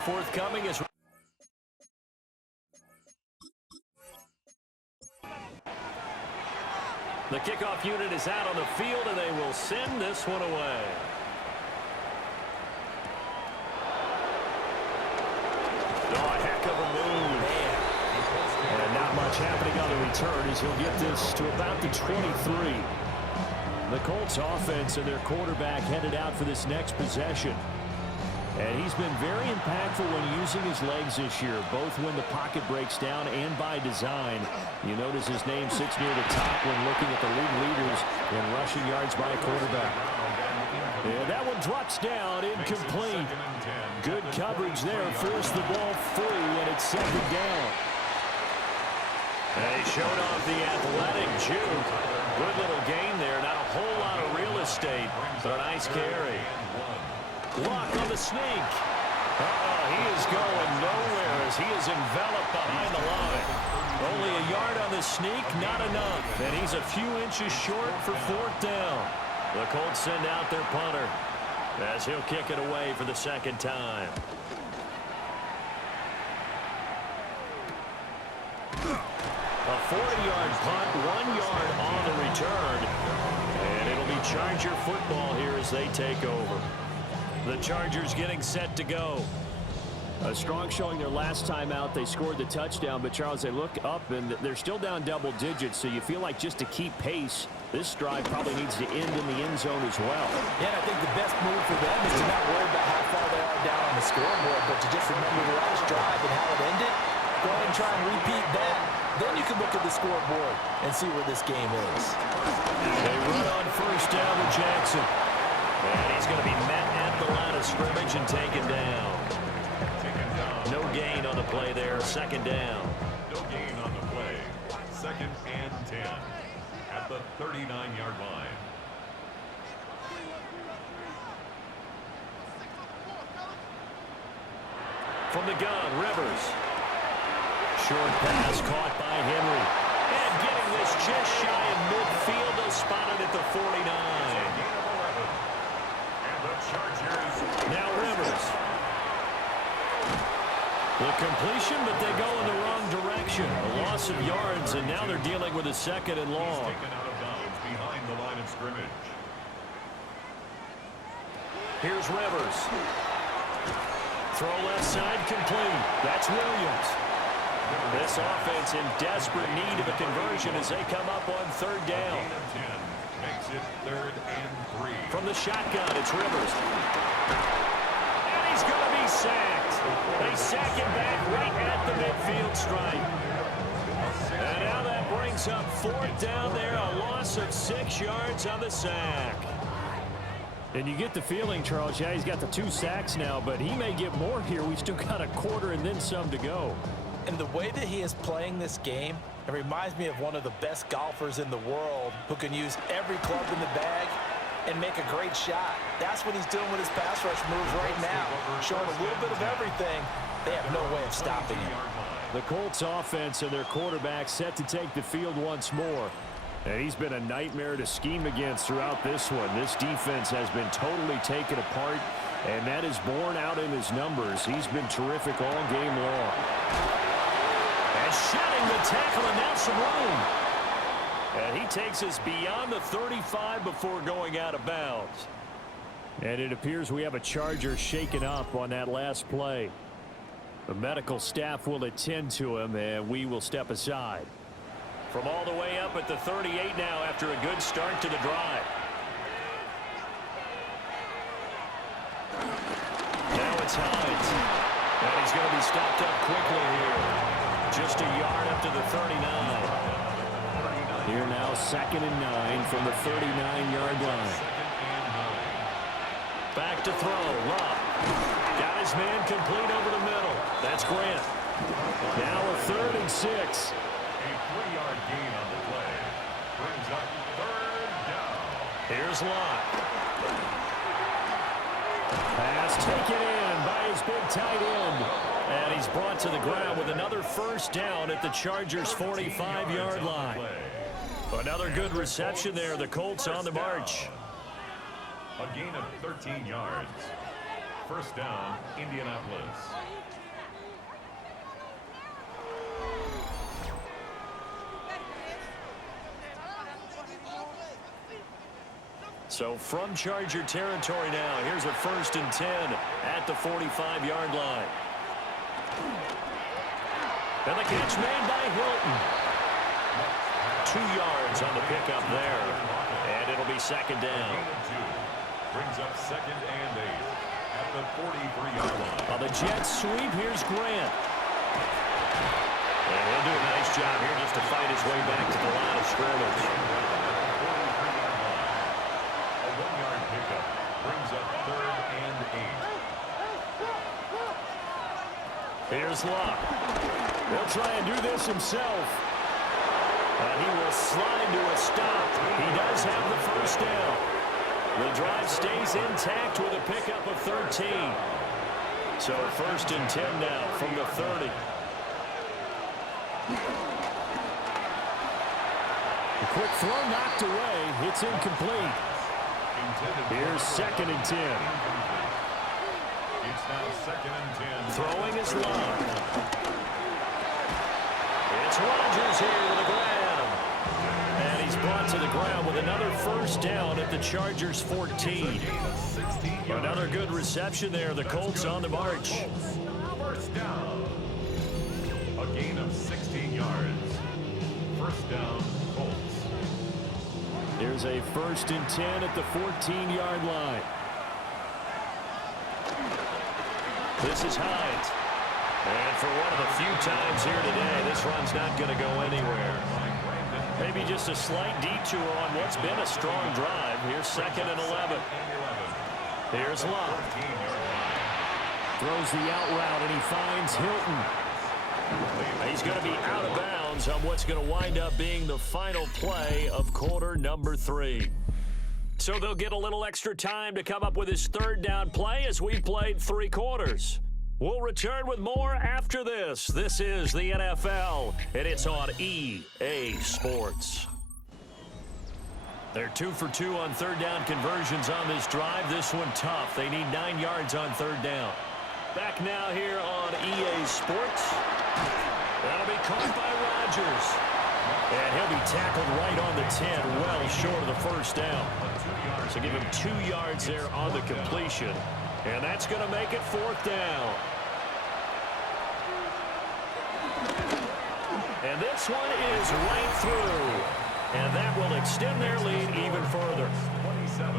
Forthcoming is the kickoff unit is out on the field, and they will send this one away. Oh, a heck of a move. And not much happening on the return as he'll get this to about the 23. The Colts offense and their quarterback headed out for this next possession. And he's been very impactful when using his legs this year, both when the pocket breaks down and by design. You notice his name sits near the top when looking at the league leaders in rushing yards by a quarterback. And that one drops down, incomplete. Good coverage there, forced the ball free, and it's second down. They showed off the athletic juke. Good little gain there, not a whole lot of real estate, but a nice carry. Block on the sneak. He is going nowhere as he is enveloped behind the line. Only a yard on the sneak, not enough. And he's a few inches short for fourth down. The Colts send out their punter as he'll kick it away for the second time. A 40-yard punt, 1 yard on the return. And it'll be Charger football here as they take over. The Chargers getting set to go. A strong showing their last time out. They scored the touchdown, but Charles, they look up and they're still down double digits, so you feel like just to keep pace, this drive probably needs to end in the end zone as well. Yeah, and I think the best move for them is to not worry about how far they are down on the scoreboard, but to just remember the last drive and how it ended. Go ahead and try and repeat that. Then you can look at the scoreboard and see where this game is. They run on first down with Jackson. And he's going to be met at the line of scrimmage and taken down. No gain on the play there. Second down. No gain on the play. Second and 10 at the 39-yard line. From the gun, Rivers. Short pass caught by Henry. And getting this just shy of midfield. They'll spot it at the 49. Now Rivers. The completion, but they go in the wrong direction. A loss of yards, and now they're dealing with a second and long. He's taken out of bounds behind the line of scrimmage. Here's Rivers. Throw left side complete. That's Williams. This offense in desperate need of a conversion as they come up on third down. Makes it 3rd and 3. From the shotgun, it's Rivers. And he's going to be sacked. They sack him back right at the midfield stripe. And now that brings up fourth down there, a loss of 6 yards on the sack. And you get the feeling, Charles, yeah, he's got the 2 sacks now, but he may get more here. We've still got a quarter and then some to go. And the way that he is playing this game, it reminds me of one of the best golfers in the world who can use every club in the bag and make a great shot. That's what he's doing with his pass rush moves right now. Showing a little bit of everything. They have no way of stopping him. The Colts offense and their quarterback set to take the field once more. And he's been a nightmare to scheme against throughout this one. This defense has been totally taken apart, and that is borne out in his numbers. He's been terrific all game long. And shedding the tackle, and now some room. And he takes us beyond the 35 before going out of bounds. And it appears we have a Charger shaken up on that last play. The medical staff will attend to him, and we will step aside. From all the way up at the 38 now after a good start to the drive. Now it's Hines. And he's going to be stopped up quickly here. Just a yard up to the 39. Here now 2nd and 9 from the 39-yard line. Back to throw. Love. Got his man complete over the middle. That's Grant. Now a 3rd and 6. A 3-yard gain on the play. Brings up 3rd down. Here's Locke. Pass taken in by his big tight end. And he's brought to the ground with another first down at the Chargers' 45-yard line. Another good reception there. The Colts on the march. A gain of 13 yards. First down, Indianapolis. So from Charger territory now, here's a 1st and 10 at the 45-yard line. And the catch made by Hilton. 2 yards on the pickup there. And it'll be 2nd down. Brings up 2nd and 8 at the 43-yard line. On the Jets sweep, here's Grant. And he'll do a nice job here just to fight his way back to the line of scrimmage. A 1-yard pickup brings up 3rd and 8. Here's Luck. He'll try and do this himself. He will slide to a stop. He does have the 1st down. The drive stays intact with a pickup of 13. So 1st and 10 now from the 30. A quick throw knocked away. It's incomplete. Here's 2nd and 10. It's now 2nd and 10. Throwing is Long. It's Rodgers here with a grab. And he's brought to the ground with another 1st down at the Chargers' 14. Another good reception there. The Colts on the march. 1st down. A gain of 16 yards. 1st down, Colts. Here's a 1st and 10 at the 14-yard line. This is Hines. And for one of the few times here today, this run's not going to go anywhere. Maybe just a slight detour on what's been a strong drive. Here's 2nd and 11. Here's Love. Throws the out route, and he finds Hilton. He's going to be out of bounds on what's going to wind up being the final play of quarter number 3. So they'll get a little extra time to come up with his 3rd down play as we played 3 quarters. We'll return with more after this. This is the NFL, and it's on EA Sports. They're 2 for 2 on 3rd down conversions on this drive. This one tough. They need 9 yards on 3rd down. Back now here on EA Sports. That'll be caught by Rodgers. And he'll be tackled right on the 10, well short of the 1st down. So give him 2 yards there on the completion. And that's going to make it 4th down. And this one is right through. And that will extend their lead even further.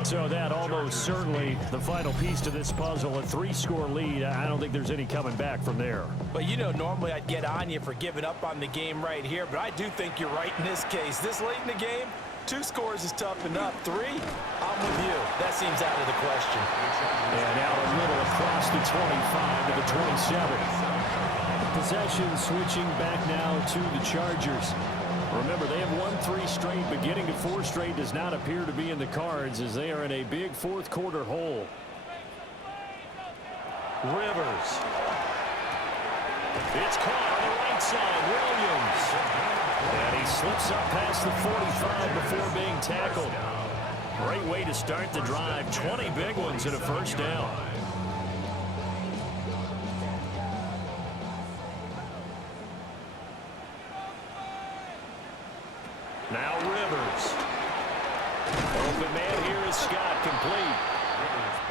So that almost certainly the final piece to this puzzle, a 3-score lead. I don't think there's any coming back from there. But you know, normally I'd get on you for giving up on the game right here, but I do think you're right in this case. This late in the game, 2 scores is tough enough. 3, I'm with you. That seems out of the question. And out a little across the 25 to the 27. Possession switching back now to the Chargers. Remember, they have won 3 straight, but getting to 4 straight does not appear to be in the cards as they are in a big 4th quarter hole. Rivers. It's caught on the right side. Williams. And he slips up past the 45 before being tackled. Great way to start the drive. 20 big ones and a 1st down. Now Rivers. Open man here is Scott, complete.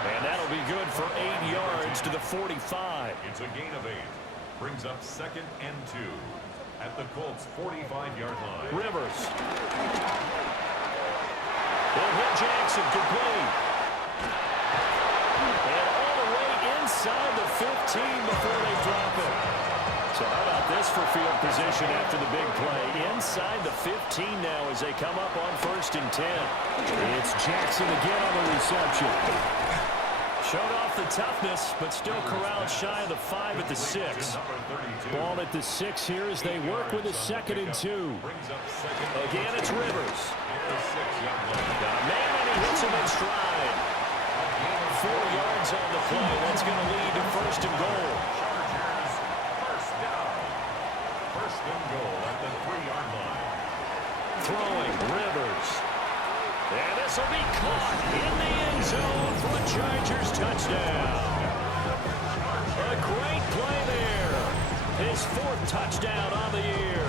And that'll be good for 8 yards to the 45. It's a gain of 8. Brings up 2nd and 2 at the Colts' 45-yard line. Rivers. He'll hit Jackson, complete. And all the way inside the 15 before they drop it. So how about this for field position after the big play? Inside the 15 now as they come up on 1st and 10. It's Jackson again on the reception. Showed off the toughness, but still corralled shy of the 5 at the 6. Ball at the 6 here as they work with a 2nd and 2. Again, it's Rivers. Got a man and he hits him in stride. 4 yards on the play. That's going to lead to 1st and goal. First and goal at the 3-yard line. Throwing, Rivers. And this will be caught in the end zone for a Chargers touchdown. his 4th touchdown on the year.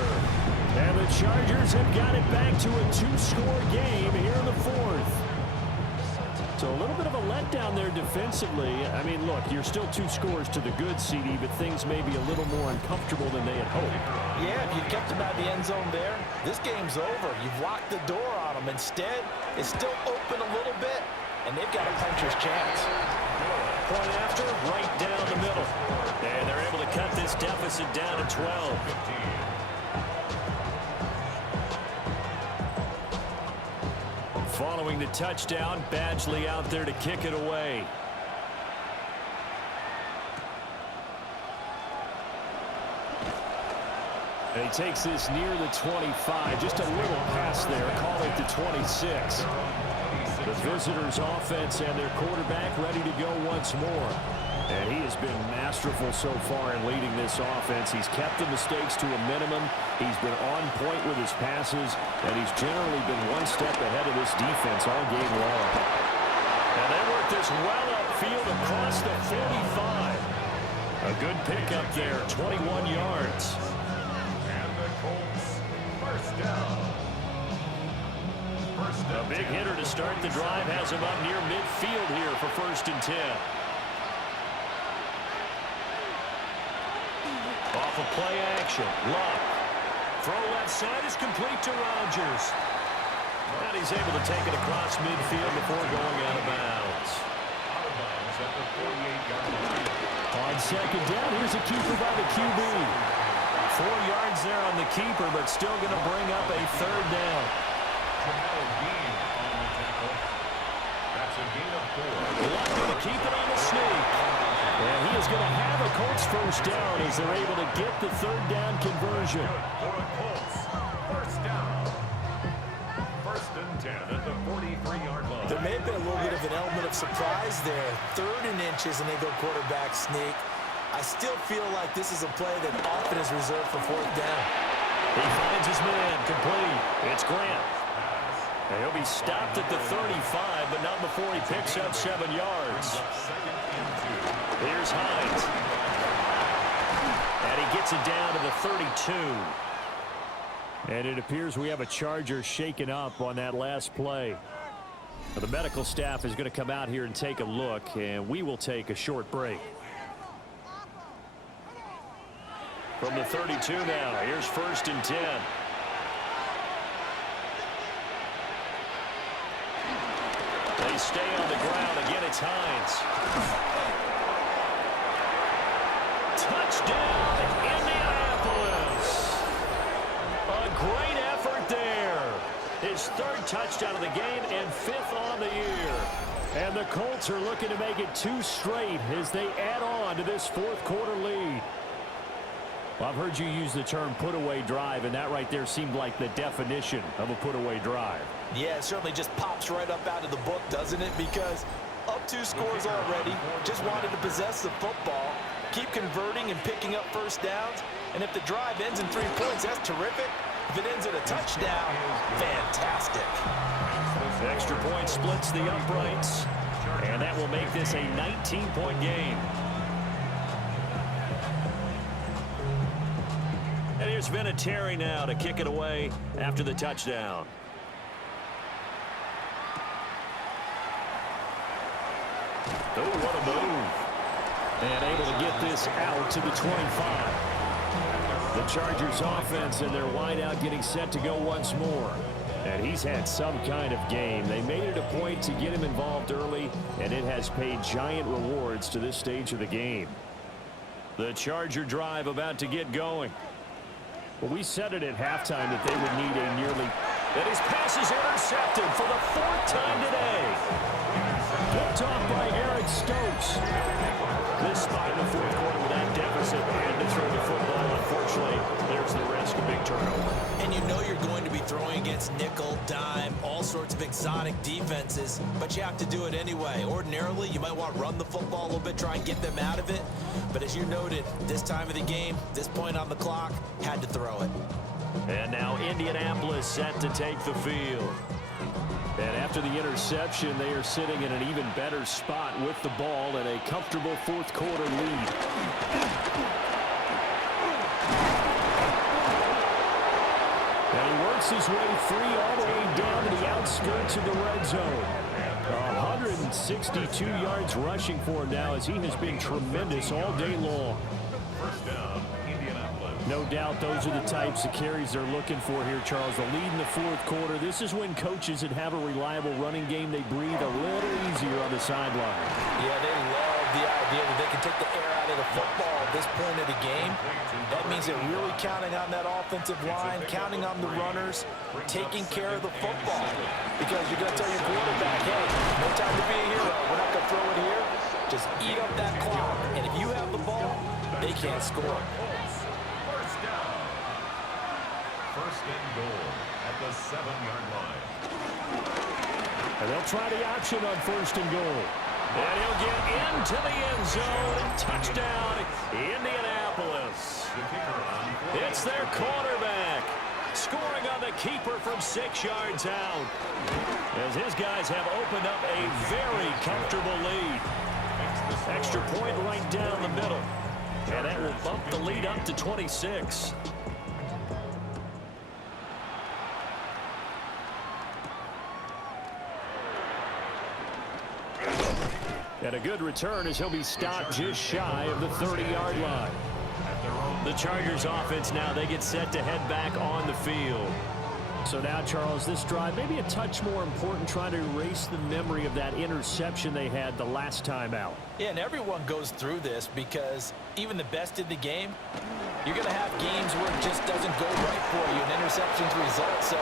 And the Chargers have got it back to a 2-score game here in the 4th. So a little bit of a letdown there defensively. I mean, look, you're still 2 scores to the good, CD, but things may be a little more uncomfortable than they had hoped. Yeah, if you kept them out of the end zone there, this game's over. You've locked the door on them. Instead, it's still open a little bit, and they've got a puncher's chance. Point after, right down the middle. And they're able to cut this deficit down to 12. Following the touchdown, Badgley out there to kick it away. And he takes this near the 25. Just a little pass there. Call it the 26. The visitors' offense and their quarterback ready to go once more. And he has been masterful so far in leading this offense. He's kept the mistakes to a minimum. He's been on point with his passes, and he's generally been one step ahead of this defense all game long. And they work this well upfield across the 45. A good pickup there, 21 yards. And the Colts, first down. A big hitter to start the drive has him up near midfield here for 1st and 10. Off of play action. Love. Throw left side is complete to Rodgers. And he's able to take it across midfield before going out of bounds. Out of bounds at the 48-yard line. On 2nd down, here's a keeper by the QB. 4 yards there on the keeper, but still going to bring up a 3rd down. Jamel Dean on the tackle. That's a gain of 4. Luck going to keep it on the sneak. And he is going to have a Colts 1st down as they're able to get the 3rd down conversion. For the Colts, first down. 1st and 10 at the 43-yard line. There may have been a little bit of an element of surprise there. 3rd and inches, and they go quarterback sneak. I still feel like this is a play that often is reserved for 4th down. He finds his man, complete. It's Grant. And he'll be stopped at the 35, but not before he picks up 7 yards. 2nd and 2. Here's Hines. And he gets it down to the 32. And it appears we have a Charger shaken up on that last play. The medical staff is going to come out here and take a look, and we will take a short break. From the 32 now, here's 1st and 10. They stay on the ground. Again, it's Hines. Touchdown, Indianapolis. A great effort there. His 3rd touchdown of the game and 5th on the year. And the Colts are looking to make it 2 straight as they add on to this 4th quarter lead. Well, I've heard you use the term put-away drive, and that right there seemed like the definition of a put-away drive. Yeah, it certainly just pops right up out of the book, doesn't it? Because up 2 scores already, just wanted to possess the football, keep converting and picking up 1st downs, and if the drive ends in 3 points, that's terrific. If it ends in a touchdown, fantastic. The extra point splits the uprights, and that will make this a 19-point game. And here's Vinatieri now to kick it away after the touchdown. Oh, what a move. And able to get this out to the 25. The Chargers offense and their wideout getting set to go once more. And he's had some kind of game. They made it a point to get him involved early, and it has paid giant rewards to this stage of the game. The Charger drive about to get going. Well, we said it at halftime that they would need a nearly... And his pass is intercepted for the 4th time today. Picked off by Eric Stokes. This spot in the 4th quarter with that deficit and to throw the football. Unfortunately, there's the risk of big turnover. And you know you're going to be throwing against nickel, dime, all sorts of exotic defenses, but you have to do it anyway. Ordinarily, you might want to run the football a little bit, try and get them out of it. But as you noted, this time of the game, this point on the clock, had to throw it. And now Indianapolis set to take the field. And after the interception, they are sitting in an even better spot with the ball and a comfortable 4th quarter lead. works his way free all the way down to the outskirts of the red zone. 162 yards rushing for him now as he has been tremendous all day long. First down, Indianapolis. No doubt those are the types of carries they're looking for here, Charles. The lead in the fourth quarter. This is when coaches that have a reliable running game, they breathe a little easier on the sideline. Yeah, they love the idea that they can take the air out of the football at this point of the game. That means they're really counting on that offensive line, counting on the runners, taking care of the football. Because you're going to tell your quarterback, hey, no time to be a hero. We're not going to throw it here. Just eat up that clock. And if you have the ball, they can't score. First down. First and goal at the 7-yard line. And they'll try the option on first and goal. And he'll get into the end zone. Touchdown, Indianapolis. It's their quarterback scoring on the keeper from 6 yards out. As his guys have opened up a very comfortable lead. Extra point right down the middle. And that will bump the lead up to 26. And a good return as he'll be stopped just shy of the 30-yard line. The Chargers offense now, they get set to head back on the field. So now, Charles, this drive maybe a touch more important, trying to erase the memory of that interception they had the last time out. Yeah, and everyone goes through this because even the best in the game, you're going to have games where it just doesn't go right for you, and interceptions result. So,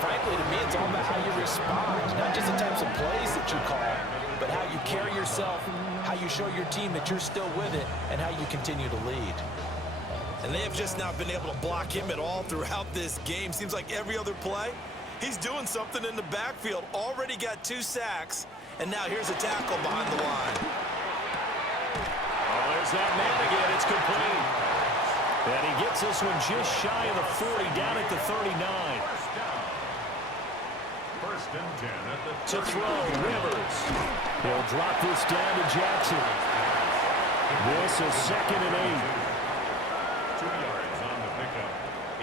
frankly, to me, it's all about how you respond, not just the types of plays that you call, but how you carry yourself, how you show your team that you're still with it, and how you continue to lead. And they have just not been able to block him at all throughout this game. Seems like every other play, he's doing something in the backfield. Already got 2 sacks, and now here's a tackle behind the line. Oh, there's that man again. It's complete. And he gets this one just shy of the 40, down at the 39. First and 10 at the To throw, Rivers. He'll drop this down to Jackson. This is 2nd and 8. 2 yards on the pickup.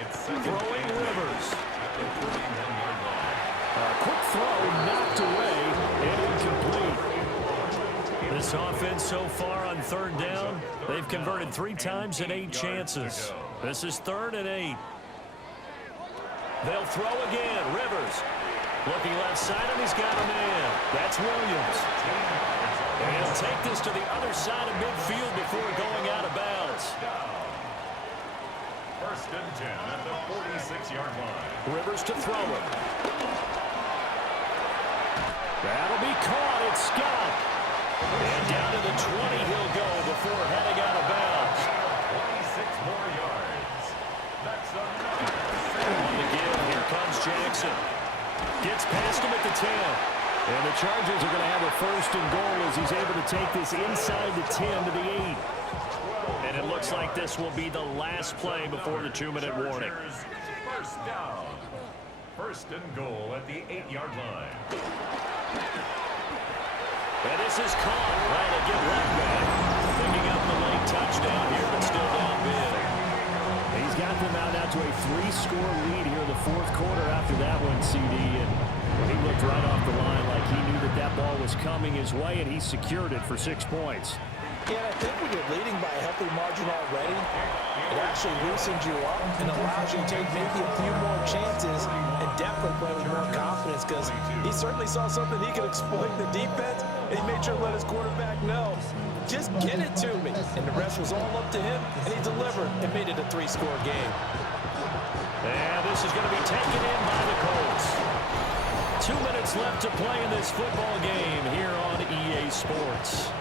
It's second Throwing and Rivers. at the 41-yard line. A quick throw knocked away and incomplete. This offense so far on 3rd down, they've converted 3 times in 8 chances. This is 3rd and 8. They'll throw again. Rivers looking left side, and he's got a man. That's Williams. And he'll take this to the other side of midfield before going out of bounds. First and 10 at the 46-yard line. Rivers to throw it. That'll be caught. It's Scott. And down to the 20 he'll go before heading out of bounds. 26 more yards. That's another. On the give, here comes Jackson. Gets past him at the 10. And the Chargers are going to have a first and goal as he's able to take this inside the 10 to the 8. And it looks like this will be the last play before the 2-minute warning. First down. First and goal at the 8-yard line. And this is caught. Right to get right back. Picking up the late touchdown here, but still down big. He's got them out now to a 3-score lead here in the fourth quarter after that one, CD. And he looked right off the line like he knew that that ball was coming his way, and he secured it for 6 points. Yeah, I think when you're leading by a healthy margin already, it actually loosens you up and allows you to take maybe a few more chances and definitely play with more confidence because he certainly saw something he could exploit in the defense, and he made sure to let his quarterback know, just get it to me. And the rest was all up to him, and he delivered and made it a 3-score game. And this is going to be taken in by the Colts. 2 minutes left to play in this football game here on EA Sports.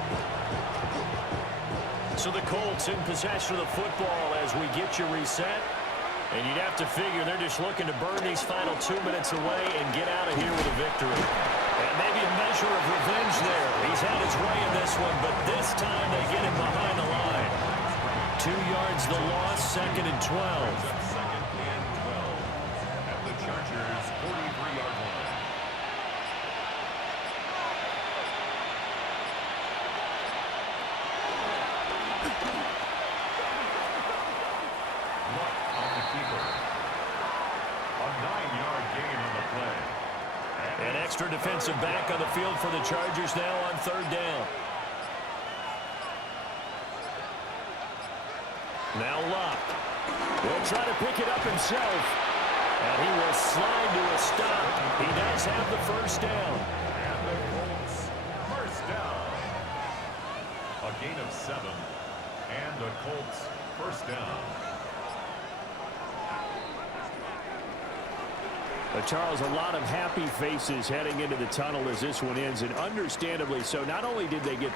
So the Colts in possession of the football as we get you reset. And you'd have to figure they're just looking to burn these final 2 minutes away and get out of here with a victory. And maybe a measure of revenge there. He's had his way in this one, but this time they get him behind the line. 2 yards the loss, 2nd and 12. Second and 12 at the Chargers' 43-yard line. Luck on the keeper. A 9 An extra defensive back on the field for the Chargers now on third down. Now Locke. Will try to pick it up himself. And he will slide to a stop. He does have the first down. And the Colts, first down. A gain of 7. And the Colts, first down. Charles, a lot of happy faces heading into the tunnel as this one ends, and understandably so. Not only did they get